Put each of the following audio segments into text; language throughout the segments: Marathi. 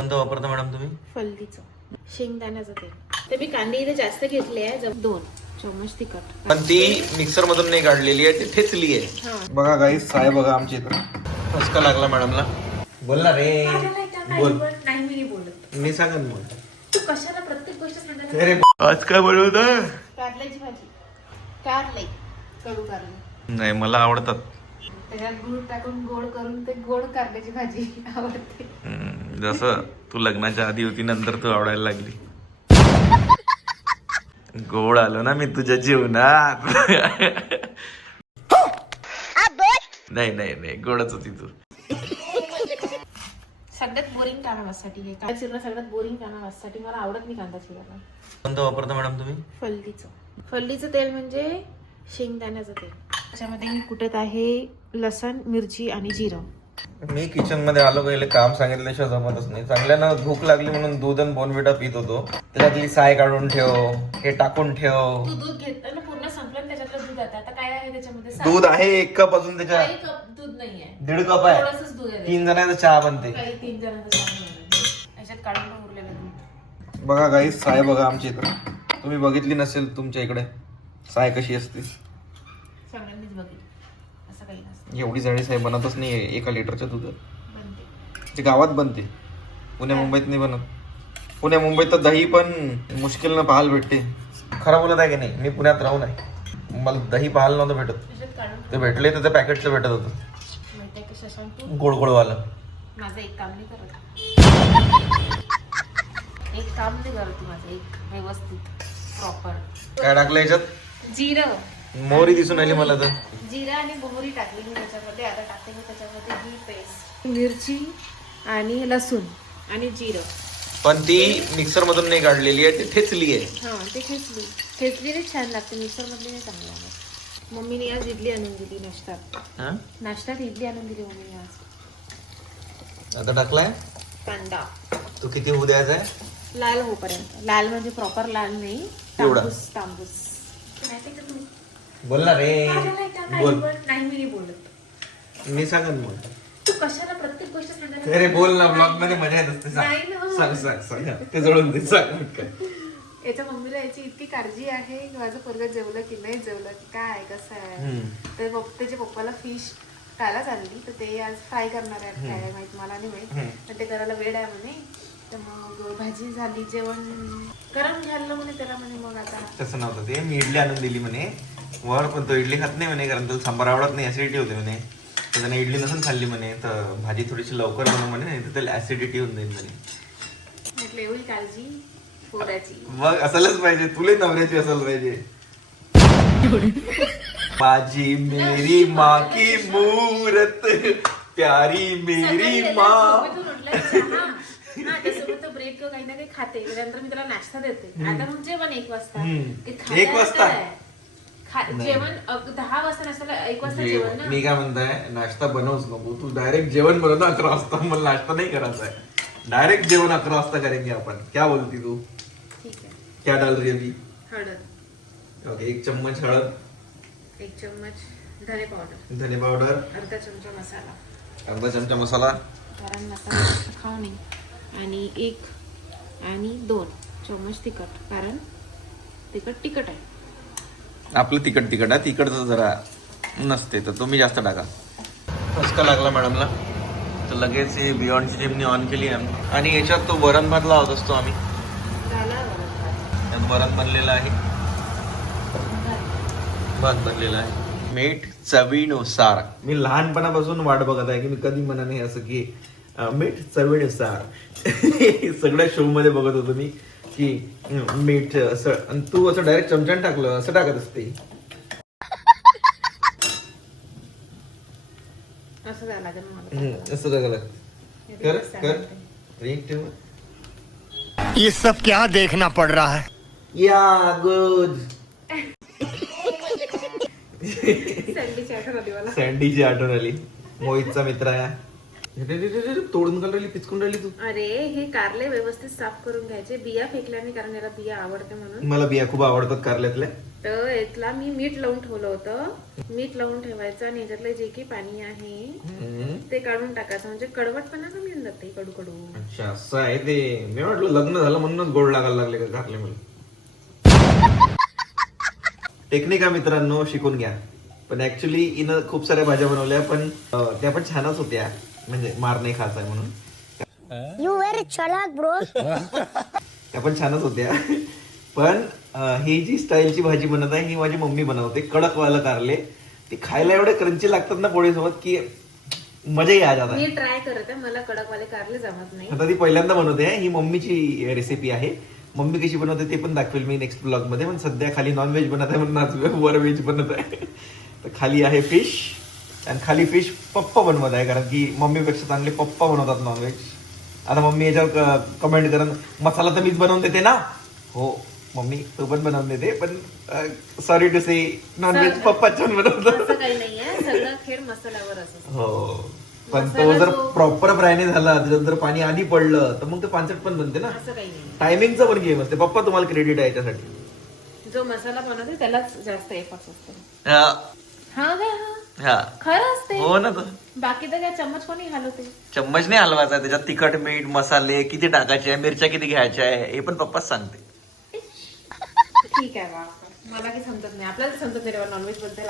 कोणतं वापरता मॅडम तुम्ही? फल्लीचं शेंगदाण्याचं तेल. ते मी कांदे इथे जास्त घेतले आहे, 2 चम्मच तिखट. पण ती मिक्सर मधून नाही काढलेली आहे, ती ठेचली आहे. बघा गाईस, साय बघा आमच्या इथं फसका लागला मॅडमला. बोल ना रे, बोल. नाही मी बोलत, मी सांगन मग. तू कशाला प्रत्येक गोष्ट सांगत. अरे आज काय बनवता? कारल्याची भाजी. कारले, कडू कारले. नाही, मला आवडतात. त्याच्यात गुळ टाकून गोड करून ते गोड कारल्याची भाजी आवडते. जसं तू लग्नाच्या आधी होती, नंतर तू आवडायला लागली. गोड आलो ना मी तुझ्या जीवनात. नाही नाही नाही, गोडच होती तू. सगळ्यात बोरिंग कामासाठी हे कांदा चिरणं सगळ्यात बोरिंग कामासाठी. मला आवडत नाही कांदा चिरायला. कोणतं वापरता मॅडम तुम्ही? फल्लीचं तेल म्हणजे शेंगदाण्याचं तेल. त्याच्यामध्ये मी कुटत आहे लसण, मिरची आणि जिरं. मी किचन मध्ये आलो, गेले काम सांगितल्याशिवाय जमतच नाही. चांगल्यानं भूक लागली म्हणून दूध आणि बोनविटा पित होतो. त्याच्यातली साय काढून ठेव, हे टाकून ठेव. तू दूध घेतलं ना, पूर्ण संपलं, त्याच्यातलं दूध आता काय आहे त्याच्यामध्ये? दूध आहे 1 कप, अजून त्याच्या काही कप दूध नाहीये, 1.5 कप आहे. थोडंसंच दूध आहे. 3 जणांचा चहा बनते. काही 3 जणांचं सामान याच्यात काढून उरलेलं दूध. बघा गाईस, साय बघा आमच्या इथं. तुम्ही बघितली नसेल तुमच्या इकडे साय कशी असते. सगळ्यांनीच बघितलं, असं काही नसतं. एवढी जाडी साय बनतच नाही 1 लिटरच्या दुधात. बनते जे गावात बनते, पुण्या मुंबईत नाही बनत. पुण्या मुंबईत तर दही पण मुश्किलनं पाहायला भेटते. खरं बोलत आहे की नाही, मी पुण्यात राहून आहे, मला दही पाहायला नव्हतं भेटत. त्याच्यात काढून ते भेटले तर त्या पॅकेटचं भेटत होतं, माहिती आहे कशा तू गोड गोडवालं. माझं एक काम नाही करत, एक काम नाही करत माझं एक व्यवस्थित प्रॉपर. काय टाकलं याच्यात? जिरं, मोहरी दिसून आली मला तर. जिरं आणि मोहरी टाकली मी त्याच्यामध्ये. आता टाकते मी त्याच्यामध्ये ही पेस्ट, मिरची आणि लसूण आणि जिरं. पण ती मिक्सर मधून नाही काढलेली आहे, ती ठेचली आहे. हा, ते खेचलीने छान लागते, मिक्सर मधली नाही चांगलं लागत. मम्मीने आज इडली आणून दिली नाश्त्यात. हा? नाश्त्यात इडली आणून दिली मम्मीने आज. आता टाकलाय कांदा तू किती होऊ द्यायचा आहे? लाल होईपर्यंत. लाल म्हणजे प्रॉपर लाल नाही, एवढा? तांबूस. माहिती का तुम्ही? बोल ना रे, बोल. नाही मी बोलत, मी सांगन मग. तू कशाला प्रत्येक गोष्ट सांगत. अरे बोल ना, ब्लॉग मध्ये मजा येत असते. नाही ना. सांग ते जळून दे, सांग काय. याच्या मम्मीला याची इतकी काळजी आहे की माझं पोरगं जेवलं की नाही जेवलं की काय कसं आहे. तर त्याच्या पप्पाला फिश खायला चालली, तर ते आज फ्राय करणार आहेत. काय माहित, मला नाही माहित, पण ते करायला वेळ आहे म्हणे. तर मग भाजी झाली, जेवण करून घ्यायला म्हणे त्याला म्हणे. मग आता तसं नव्हतं ते, मी इडली आणून दिली म्हणे वर, पण तो इडली खात नाही म्हणे, कारण तो सांबार आवडत नाही, ऍसिडिटी होते म्हणे. तर त्याने इडली नसून खाल्ली म्हणे, तर भाजी थोडीशी लवकर बनव म्हणे, नाही तर त्याला ऍसिडिटी होऊन जाईल म्हणे. म्हटलं एवढी काळजी पोराची. मग असायलाच पाहिजे, तुला नवऱ्याची असायला पाहिजे. माझी मेरी माँ की मूरत, प्यारी मेरी माँ. त्यासोबत ब्रेड किंवा काही ना काही खाते, त्यानंतर मी त्याला नाश्ता देते. आता मग जेवण 1 वाजता. 1 वाजता जेवण 10 वाजता नाश्ता, 1 वाजता जेवण ना. मी काय म्हणताय, नाश्ता बनवूच नको तू, डायरेक्ट जेवण बनवतो 11 वाजता. मला नाश्ता नाही करायचा आहे, डायरेक्ट जेवण 11 वाजता करेंगे आपण. क्या बोलती तू? ठीक आहे. क्या डाल रही अभी? हळद. ओके, 1 चम्मच हळद, 1 चम्मच धने पावडर, धने पावडर, अर्धा चमचा मसाला, अर्धा चमचा मसाला, कारण मसाला खाऊ नये, आणि 1 आणि 2 चम्मच तिखट, कारण तिखट आहे. आपलं तिखट आहे, तिखटचं जरा नसते तर तुम्ही जास्त टाका. फसका लागला मॅडमला, तर लगेच हे बियॉन्डची चिमणी ऑन केली आम्ही, आणि याच्यात तो वरण भात लावत असतो आम्ही. वरण बनलेलं आहे, भात बनलेला आहे. मीठ चवीनुसार. मी लहानपणापासून वाट बघत आहे की मी कधी म्हणा नाही असं की मीठ चवीनुसार. सगळ्या शो मध्ये बघत होतो मी की मीठ असं, आणि तू असं डायरेक्ट चमच्याने टाकलं, असं टाकत असते. असं जायला लागेल मला. असं टाकलं. कर कर ड्रिंक ठेव. ये सब क्या देखना पड़ रहा है? या गुड. सँडीची आठवण आली मला. सँडीची आठवण आली. मोहितचा मित्र आहे. तोडून राहिली, पिचकून राहिली तू. अरे हे कारले व्यवस्थित साफ करून घ्यायचे, बिया फेकल्याने, कारण याला बिया आवडते म्हणून. मला बिया खूप आवडतात कारल्यातल्या. तर यातला मी मीठ लावून ठेवलं होतं. मीठ लावून ठेवायचं आणि याच्यातलं जे काही पाणी आहे ते काढून टाकायचं, म्हणजे कडवटपणा कमी होऊन जाते. कडू कडू. अच्छा असं आहे ते. मी म्हटलं लग्न झालं म्हणूनच गोड लागायला लागले का कारले मला. टेक्निक आहे मित्रांनो, शिकून घ्या. पण ऍक्च्युली हिनं खूप साऱ्या भाज्या बनवल्या, पण त्या पण छानच होत्या, म्हणजे मार नाही खायचा म्हणून. यू व्हेरी चालाक ब्रो. त्या पण छानच होत्या. पण ही जी स्टाईलची भाजी बनत आहे ही माझी मम्मी बनवते, कडकवाला कारले. ती खायला एवढे क्रंची लागतात ना पोळीसोबत की मजाही आ जात आहे. मी ट्राय करते, मला कडकवाले कारले जमत नाही. आता ती पहिल्यांदा बनवते. ही मम्मीची रेसिपी आहे. मम्मी कशी बनवते ते पण दाखवेल मी नेक्स्ट ब्लॉग मध्ये. पण सध्या खाली नॉनव्हेज बनत आहे म्हणून आज वर व्हेज बनत आहे. तर खाली आहे फिश आणि खाली फिश पप्पा बनवत आहे, कारण की मम्मीपेक्षा चांगले पप्पा बनवतात नॉनव्हेज. आता मम्मी याच्यावर कमेंट करून मसाला तर मीच बनवून देते ना. हो मम्मी तू पण बनवून देते, पण सॉरी टू से नॉनव्हेज पप्पा छान बनवतात. असं काही नाहीये, सगळं खेळ मसाल्यावर असतो. हो पण तो जर प्रॉपर फ्राय नाही झाला, त्याच्यात जर पाणी आधी पडलं तर मग ते पांचट पण बनते ना. असं काही नाही. टायमिंगचा पण गेम असते. पप्पा तुम्हाला क्रेडिट आहे याच्यासाठी. जो मसाला बनवते त्यालाच जास्त एफर्ट असतो. हा हा काय हा खरं असते. हो ना. तर बाकी तर काय चम्मच कोणी हलवते. चम्मच नाही हलवायचा, त्याच्यात तिखट मीठ मसाले किती टाकायचे, मिरच्या किती घ्यायच्या आहे हे पण पप्पाच सांगते. ठीक आहे बा, मला काही समजत नाही. आपल्याला समजत नाही नॉनव्हेज बद्दल.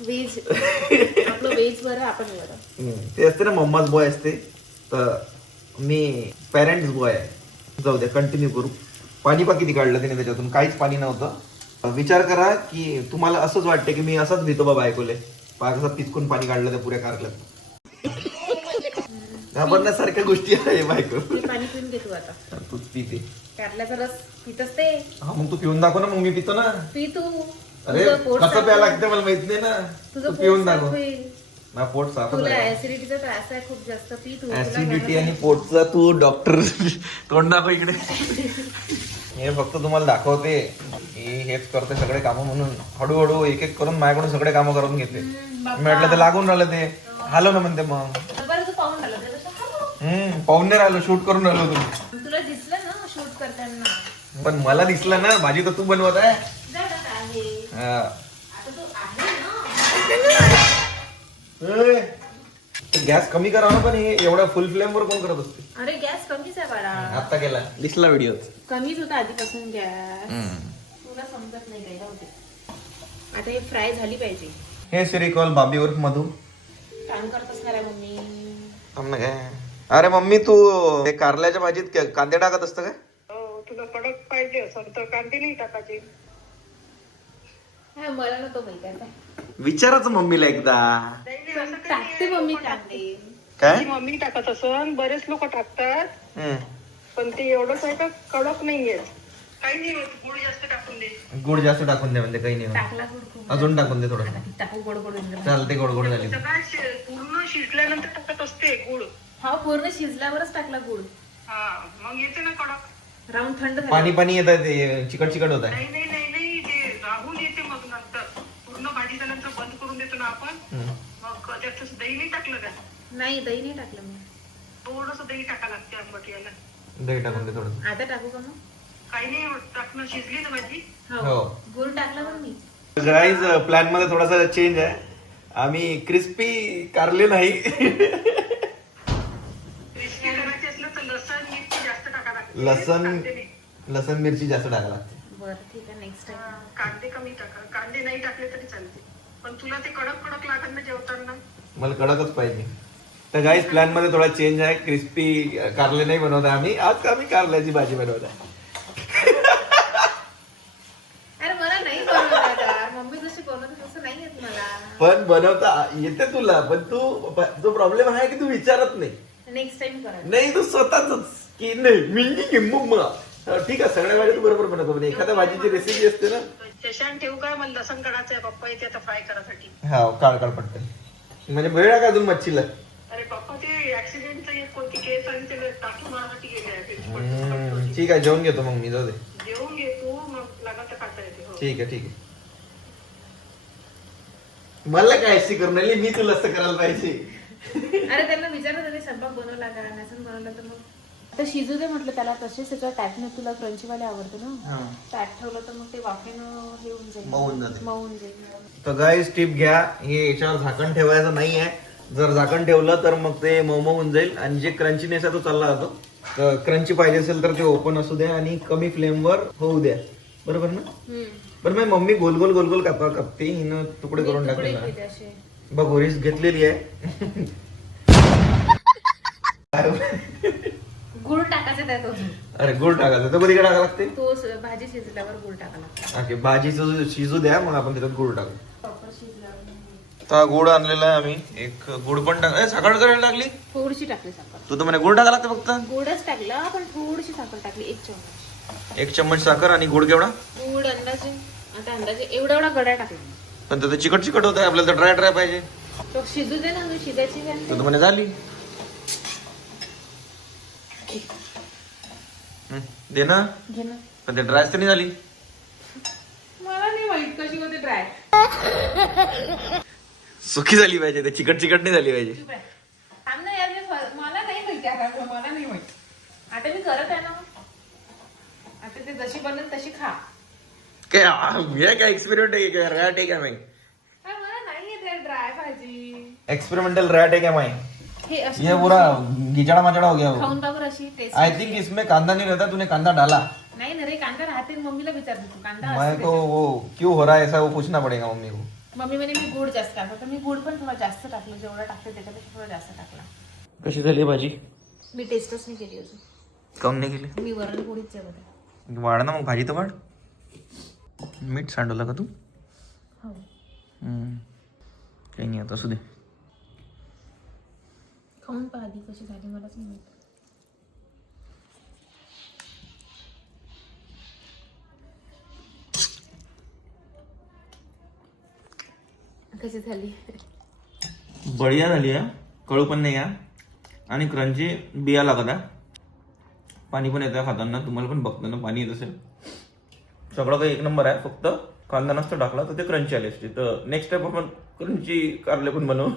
व्हेज आपलं व्हेज बरं, आपण बरं. ते असते ना मम्माच बॉय असते, तर मी पॅरेंट्स बॉय आहे. जाऊ द्या कंटिन्यू करू. पाणी पा किती काढलं त्याने त्याच्यातून, काहीच पाणी नव्हतं. विचार करा की तुम्हाला असंच वाटतं की मी असंच भितो बाबा ऐकवले पाकसात पिचकून पाणी काढलं त्या पुऱ्या कारल्यात. घाबरण्यासारख्या गोष्टी आहे बायको. पाणी पिऊन घेतो आता. तूच पिते. कारल्याचा रस पित असते. हा मग तू पिऊन दाखव ना, मग मी पितो ना. पी तू. अरे कसं प्या लागते मला माहित नाही ना. तू पिऊन दाखव. ना पोट साफ तुला ऍसिडिटीचा त्रास आहे खूप जास्त. पी तू. ऍसिडिटी आणि पोटचा तू डॉक्टर तोंड दाखव इकडे. हे फक्त तुम्हाला दाखवते की हेच करते सगळे कामं म्हणून. हळूहळू एक एक करून माझ्याकडून सगळे कामं करून घेते. मी म्हटलं ते लागून राहिलं, ते हलव ना म्हणते. मग बरं तू पाहून राहिला पाहून नाही राहिलो, शूट करून राहिलो तुम्ही. तुला दिसलं ना शूट करताना. पण मला दिसलं ना, भाजी तर तू बनवत आहे. हा. गॅस कमी करा ना, पण हे एवढ्या फुल फ्लेम वर कोण करत असते. अरे गॅस कमीच आहे बाळा. आता केला दिसला व्हिडिओ. कमीच होता आधीपासून गॅस. तुला समजत नाही काय होते. आता हे फ्राय झाली पाहिजे. हे सिरी कॉल बाबी उर्फ मधू. काम करत असणार आहे मम्मी. थांब काय. अरे मम्मी तू हे कारल्याच्या भाजीत कांदे टाकत असतं काय? तुला कडक पाहिजे असेल तर कांदे नाही टाकायचे. मला नव्हतं माहिती आता. विचारायचं मम्मीला एकदा. टाकते मम्मी कांदे. काय मम्मी टाकत असन, बरेच लोक टाकतात, पण ते एवढंच आहे का कडक नाहीये. काही नाही होत, गुळ जास्त टाकून दे. गुड जास्त टाकून दे म्हणजे काही नाही होत. टाकला गुड खूप. अजून टाकून दे थोडं. टाकू गोड गोड होऊन जाईल. चालते गोड गोड झाली. सगळं पूर्ण शिजल्यानंतर टाकत असते गुळ. हा पूर्ण शिजल्यावरच टाकला गुड. हा मग येते ना कडक. राऊंड थंड झाला. पाणी पाणी येत आहे, ते चिकट चिकट होत आहे. नाही नाही नाही नाही, ते राहून येते मग नंतर. पूर्ण भाजी झाल्यानंतर बंद करून देतो ना आपण. मग त्याचं दही नाही टाकलं का? नाही दही नाही टाकलं मी. थोडस दही टाका लागते आंबट याला. दही टाकून दे थोडं. आता टाकू का मग? काही नाही होत, टाकणं. शिजली ना भाजी. हो. गुळ टाकला पण मी. गाईज प्लॅन मध्ये थोडासा चेंज आहे. आम्ही क्रिस्पी कारले नाही. क्रिस्पी करायची असलं तर लसण मिरची जास्त टाका लागते. लसण मिरची जास्त टाका लागते. बरं ठीक आहे, नेक्स्ट टाइम. कांदे कमी टाका. कांदे नाही टाकले तरी चालते, पण तुला ते कडक कडक लागत ना जेवताना. मला कडकच पाहिजे. तर गाईज प्लॅन मध्ये थोडा चेंज आहे. क्रिस्पी कारले नाही बनवत आहे आम्ही. आज आम्ही कारल्याची भाजी बनवत आहे. अरे मला नाही बनवता. मम्मी जशी बनवते तसं नाही येत मला. पण बनवता येते तुला, पण जो प्रॉब्लेम आहे की तू विचारत नाही. नेक्स्ट टाइम करा. नाही तू स्वतःच की नाही मी मग ठीक आहे सगळ्या भाज्या तू बरोबर बनवतो, पण एखाद्या भाजीची रेसिपी असते ना. शशांक ठेवू काय? मला लसण काढायचं आहे. पप्पा येते आता फ्राय करायसाठी. हा काळ काळ पडते. म्हणजे वेळ आहे का अजून मच्छीला? अरे पप्पा ते ऍक्सिडेंटचं एक कोणती केस आणि ते टाकून मारण्यासाठी गेले आहे. ठीक आहे जेवण घेतो मग मी. जाऊ दे. जेवून घे तू, मग लागत खाता येते. ठीक आहे ठीक आहे. मला काय अशी करणार मी तुला असं करायला पाहिजे. अरे त्यांना विचारलं तरी स्वयंपाक बनवला का नसेल बनवला तर मग तर शिजू दे म्हटलं त्याला. तसेच त्याच्या टॅटने तुला क्रंचीवाले आवडते ना, टॅट ठेवलं तर मग ते वाफेनं हे होऊन जाईल, मऊन जाते. मऊन जाईल. तर गाईस टिप घ्या, हे याच्यावर झाकण ठेवायचं नाही आहे. जर झाकण ठेवलं तर मग ते मऊ होऊन जाईल आणि जे क्रंचीनेस आहे तो चालला जातो. तर क्रंची पाहिजे असेल तर ते ओपन असू द्या आणि कमी फ्लेमवर होऊ द्या. बरोबर ना? बरं माझी मम्मी गोल गोल कापते, हिनं तुकडे करून टाकले. बघ ओरीस घेतलेली आहे. गुळ टाकायचं त्यात अजून. अरे गुळ टाकायचं तर कधी टाकायला लागते? तो भाजी शिजल्यावर गुळ टाकायला. ओके, भाजी शिजू द्या मग आपण त्याच्यात गुळ टाकू. प्रॉपर शिजल्यावर आता गुळ आणलेला आहे आम्ही. एक गुळ पण साखर करायला टाकली. थोडीशी टाकली साखर. तू तर म्हणे गुळ टाकायला लागते फक्त. गुळच टाकला पण थोडीशी साखर टाकली, 1 चमच. 1 चम्मच साखर आणि गुळ केवढा? गुळ अंदाजे आता अंदाजे एवढा गड्या टाकला. पण तर चिकट होत आहे, आपल्याला तर ड्राय पाहिजे. तो शिजू दे ना, शिजायची तू म्हणे झाली. दे ना. घे ना. पण ते ड्राय तर नाही झाली. मला नाही माहित कशी होते ड्राय. सुकी झाली पाहिजे, ते चिकट नाही झाली पाहिजे. थांब ना यार, मला नाही माहिती आता, मला नाही माहित. आता मी करत आहे ना, आता ते जशी बनल तशी खा. काय एक्सपेरिमेंट आहे का? रॅट आहे का माही? मला नाही येत ड्राय भाजी. एक्सपेरिमेंटल रैट है क्या माई? हे असं ये पूरा गिचड़ा मचड़ा हो गया वो. खाऊन बघ अशी टेस्ट. आई थिंक इसमें कांदा नहीं रहता, तूने कांदा डाला. नाही ना रे, कांदा राहते. मम्मीला विचार तू कांदा मैं असते को वो क्यों हो रहा है ऐसा वो पूछना पड़ेगा मम्मी को. त्याच्यात. मम्मी म्हणे मी गुड जास्त टाकतो, तर मी गुड पण थोडा जास्त टाकलं. जेवढा टाकते त्याच्यापेक्षा थोडा जास्त टाकला. कशी झाली भाजी? मी टेस्टच नाही केली अजून. काऊन नाही केली? मी वरण पोळीच जेवत आहे. वाढ ना मग भाजी तर वाढ. मीठ सांडवलं का तू? हो. काही नाही आता असू दे. खाऊन पहा आधी कशी झाली, मलाच नाही माहित. कशी झाली? बढिया झाली आहे. कळू पण नाही आहे आणि क्रंची बिया लागत आहे. पाणी पण येतं खाताना, तुम्हाला पण बघताना पाणी येत असेल. सगळं काही 1 नंबर आहे. फक्त कांदा नसतं टाकला तर ते क्रंची आली असते. तर नेक्स्ट टाइम आपण क्रंची कारले पण बनवू.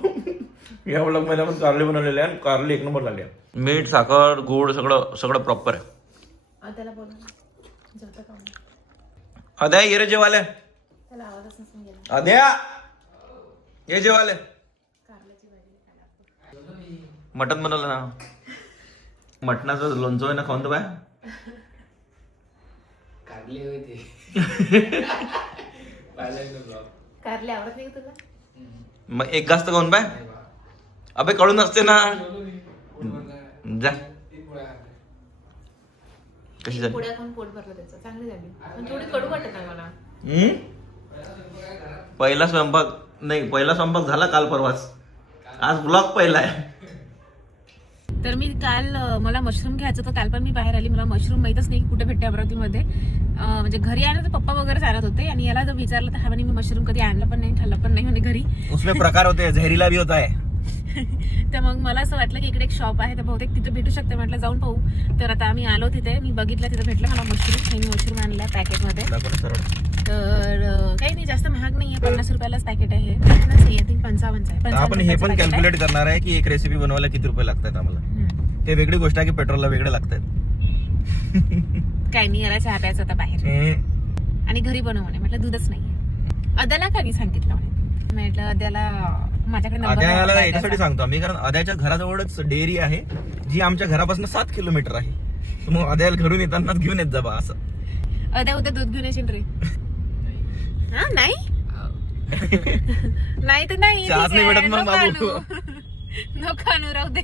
या ब्लॉग मध्ये आपण कारले बनवलेले आहे आणि कारले 1 नंबर झाले. मीठ साखर गोड सगळं प्रॉपर आहे. त्याला बोला जातं का? अद्या ये रे जेवाले. त्याला आवाजच नसून गेला. अद्या ये जेवाले. कारल्याची भाजी. मटन बनवलं ना. मटणाचं लोणचं आहे ना, खाऊन तर बाय. कारले आवडत नाही का तुला? मग एक घास तर खाऊन बाय. अबे कळून असते ना. जा. कशी झाली? पोळ्या खाऊन पोट भरलं त्याचं. चांगली झाली पण थोडी कडू वाटत आहे मला. पहिला स्वयंपाक झाला काल परवाच. आज ब्लॉग पहिला आहे. तर मी काल मला मशरूम घ्यायचं तर काल पण मी बाहेर आली. मला मशरूम माहीतच नाही कुठे भेटते अमरावतीमध्ये. म्हणजे घरी आलं तर पप्पा वगैरे चालत होते आणि याला जर विचारलं तर हा म्हणे मी मशरूम कधी आणलं पण नाही, खाल्लं पण नाही म्हणे घरी. उसमें प्रकार होते, जहरीला भी होता है. तर मग मला असं वाटलं की इकडे एक शॉप आहे तर बहुतेक तिथे भेटू शकते. म्हटलं जाऊन पाहू. तर आता आम्ही आलो तिथे, मी बघितलं तिथे भेटलं मला मशरूम. मी मशरूम आणला पॅकेटमध्ये. तर काही नाही जास्त महाग नाही आहे, 50 रुपयालाच पॅकेट आहे. 50 नाही, 55 आहे. आपण हे पण कॅल्क्युलेट करणार आहे की एक रेसिपी बनवायला किती रुपये लागतात आम्हाला. ते वेगळी गोष्ट आहे की पेट्रोलला वेगळे लागतात. काय नाही, याला चहा प्यायचा होता बाहेर आणि घरी बनव म्हणे. म्हटलं दूधच नाही. अद्याला का नाही सांगितलं म्हणे. म्हटलं अद्याला माझ्याकडे अद्याला याच्यासाठी सांगतो आम्ही, कारण अद्याच्या घराजवळच डेअरी आहे जी आमच्या घरापासून 7 किलोमीटर आहे. मग अद्याला घरून येतानाच घेऊन येत जा बा असं. अद्या उद्या दूध घेऊन येशील रे? हा नाही नाही तर नाही. चहाच नाही भेटत मग बाबू. नको आणू, राहू दे.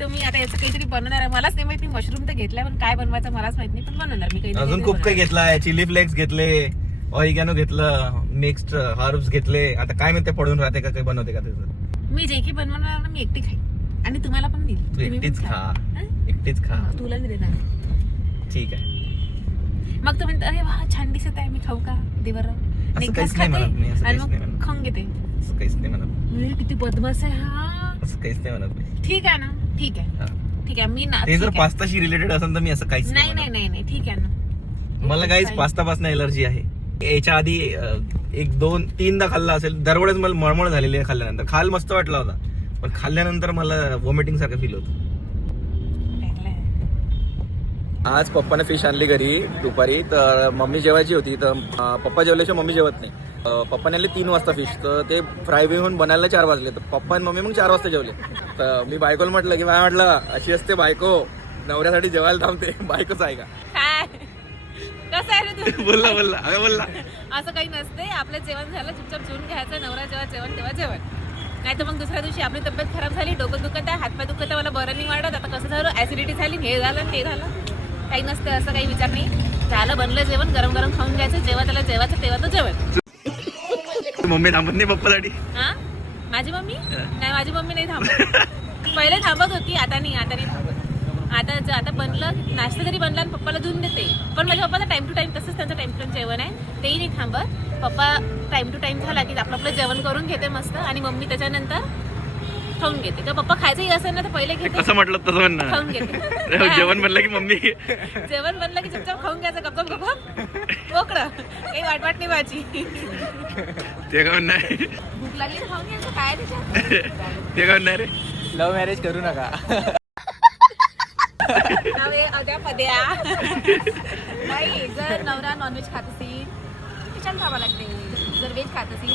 तुम्ही आता याचं काहीतरी बनवणार आहे. मलाच नाही माहिती. मशरूम तर घेतलाय पण काय बनवायचं मलाच माहित नाही, पण बनवणार मी काही. अजून खूप काही घेतलाय. चिली फ्लेक्स घेतले, ऑरिगॅनो घेतलं, मिक्स्ड हर्ब्स घेतले. आता काय म्हणते पडून राहते का काही बनवते का त्याचं? मी जे काही बनवणार ना मी एकटी खाईन आणि तुम्हाला पण देईल. तू एकटीच खा. एकटीच खा. तुला नाही देणार. ठीक आहे. मग तुम्ही अरे वा छान दिसत आहे, मी खाऊ का देवर? असं काहीच नाही म्हणत मी. असं आणि काहीच नाही मग म्हणत. खाऊन घेते. असं काहीच नाही म्हणत. किती बदमाश आहे हा. असं काहीच नाही म्हणत मी. ठीक आहे ना, ठीक आहे. हा. ठीक आहे मी ना. ते जर ठीक आहे. पास्ताशी रिलेटेड असेल तर मी असं काहीच नाही म्हणत. नाही नाही नाही ठीक आहे ना. मला काहीच पास्ता पासून एलर्जी आहे. याच्या आधी एक दोन तीनदा खाल्ला असेल. दरवेळेस मला मळमळ झालेली आहे खाल्ल्यानंतर. खाल मस्त वाटला होता, पण खाल्ल्यानंतर मला वॉमिटिंग सारखं फील होतं. आज पप्पाने फिश आणली घरी दुपारी, तर मम्मी जेवायची होती, तर पप्पा जेवल्याशिवाय मम्मी जेवत नाही. पप्पाने आणले 3 वाजता फिश, तर ते फ्राय बी होऊन बनायला 4 वाजले. तर पप्पा आणि मम्मी मग 4 वाजता जेवले. तर मी बायकोला म्हटलं की म्हटलं अशी असते बायको, नवऱ्यासाठी जेवायला थांबते. बायकोच आहे का? काय कसं आहे रे तू? बोलला अगं बोलला. असं काही नसते. आपलं जेवण झालं चुपचाप जेवून घ्यायचं. नवरा जेव्हा जेवण तेव्हा जेवण. नाही तर मग दुसऱ्या दिवशी आपली तब्येत खराब झाली, डोकं दुखत आहे, हातपाय दुखत आहे, मला बरं नाही वाटत, आता कसं झालं, ऍसिडिटी झाली, हे झालं ते झालं. काही नसते, असं काही विचार नाही. झालं बनलं जेवण, गरम गरम खाऊन घ्यायचं. जेव्हा त्याला जेवायचं तेव्हा तो जेवण. मम्मी थांबत नाही पप्पासाठी. हा माझी मम्मी नाही, माझी मम्मी नाही थांबत. पहिले थांबत होती, आता नाही थांबत. आता बनलं, नाश्ता जरी बनला आणि पप्पाला देऊन देते. पण माझ्या पप्पाला टाइम टू टाइम, तसंच त्यांचं टाइम टू टाइम जेवण आहे, तेही नाही थांबत. पप्पा टाइम टू टाइम झाला की आपलं जेवण करून घेते मस्त, आणि मम्मी त्याच्यानंतर खाऊन घेते. का पप्पा खायचंही असेल ना तर पहिले घेते, कसं म्हटलं तसं खाऊन म्हणणं. घेते. जेवण बनलं की मम्मी जेवण बनलं की चुपचाप खाऊन घ्यायचं, गप्प मोकळं, काही वाटवाट नाही व्हायची. ते का नाही, भूक लागली तर खाऊन घ्यायचं, काय त्याच्यात. ते का नाही रे. लव्ह मॅरेज करू नका. अद्या पद्या नाही. जर नवरा नॉनव्हेज खात असेल किचन खावं लागते. जर व्हेज खात असेल,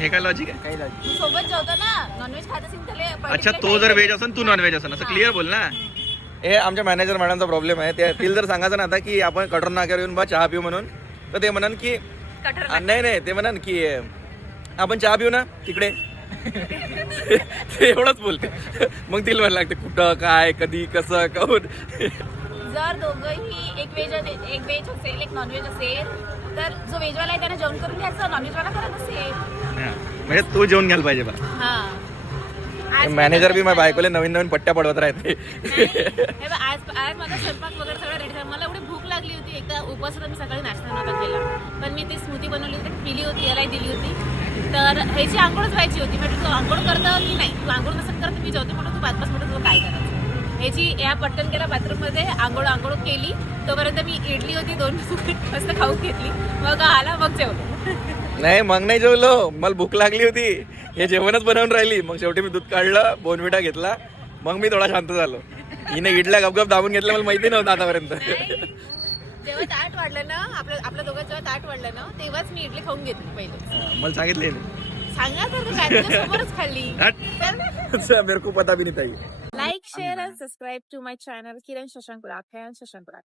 हे काय लॉजिक आहे? काही लॉजिक. तू सोबत जेवतो ना, नॉनव्हेज खात असेल त्याला. अच्छा, तो जर व्हेज असेल तू नॉन व्हेज असेल, असं क्लिअर बोल ना. हे आमच्या मॅनेजर मॅडमचा प्रॉब्लेम आहे. तिला जर सांगायचं ना आता की आपण कठोर नाक्यावर येऊन बा चहा पिऊ म्हणून, तर ते म्हणान की नाही, ते म्हणान की आपण चहा पिऊ ना तिकडे. ते एवढंच बोलते. मग तिला म्हणायला लागते कुठं काय कधी कसं काहून. जर दोघंही एक व्हेज असेल एक नॉनव्हेज असेल, तर जो व्हेजवाला आहे त्याने जेवण करून घ्यायचं, नॉनव्हेजवाला करत असेल. म्हणजे तू जेवण घ्यायला पाहिजे बा. हा मॅनेजर बी माझ्या बायकोला नवीन पट्ट्या पडवत राहते. हे बघ, आज माझा स्वयंपाक वगैरे सगळं रेडी झाला. मला एवढी भूक लागली होती. एकदा उपवास होता, मी सकाळी नाश्ता नव्हता केला, पण मी ती स्मूथी बनवली होती, पिली होती, यालाही दिली होती. तर ह्याची आंघोळच व्हायची होती. म्हटलं तू आंघोळ करतं की नाही, तू आंघोळ नसेल करत मी जेवते, म्हटलं तू 5-5 मिनिटं तुला काय करायचं. ह्याची या पटकन केला बाथरूममध्ये, आंघोळ केली. तोपर्यंत मी इडली होती 2 मस्त खाऊन घेतली. मग आला, मग जेवलो. नाही मग नाही जेवलो, मला भूक लागली होती. हे जेवणच बनवून राहिली. मग शेवटी मी दूध काढलं, बोर्नव्हिटा घेतला, मग मी थोडा शांत झालो. हिने इडल्या गपगप दाबून घेतलं, मला माहिती नव्हतं आतापर्यंत. जेव्हा ताट वाढलं ना, आपल्या दोघांचं जेव्हा ताट वाढलं ना, तेव्हाच मी इडली खाऊन घेतली पहिले. मला सांगितले सांगा तर काय, तुझ्यासमोरच खाल्ली. मेरे को पता भी नहीं था. Like, share and subscribe to my channel Kiran Shashank Purakhar and Shashank Purakhar.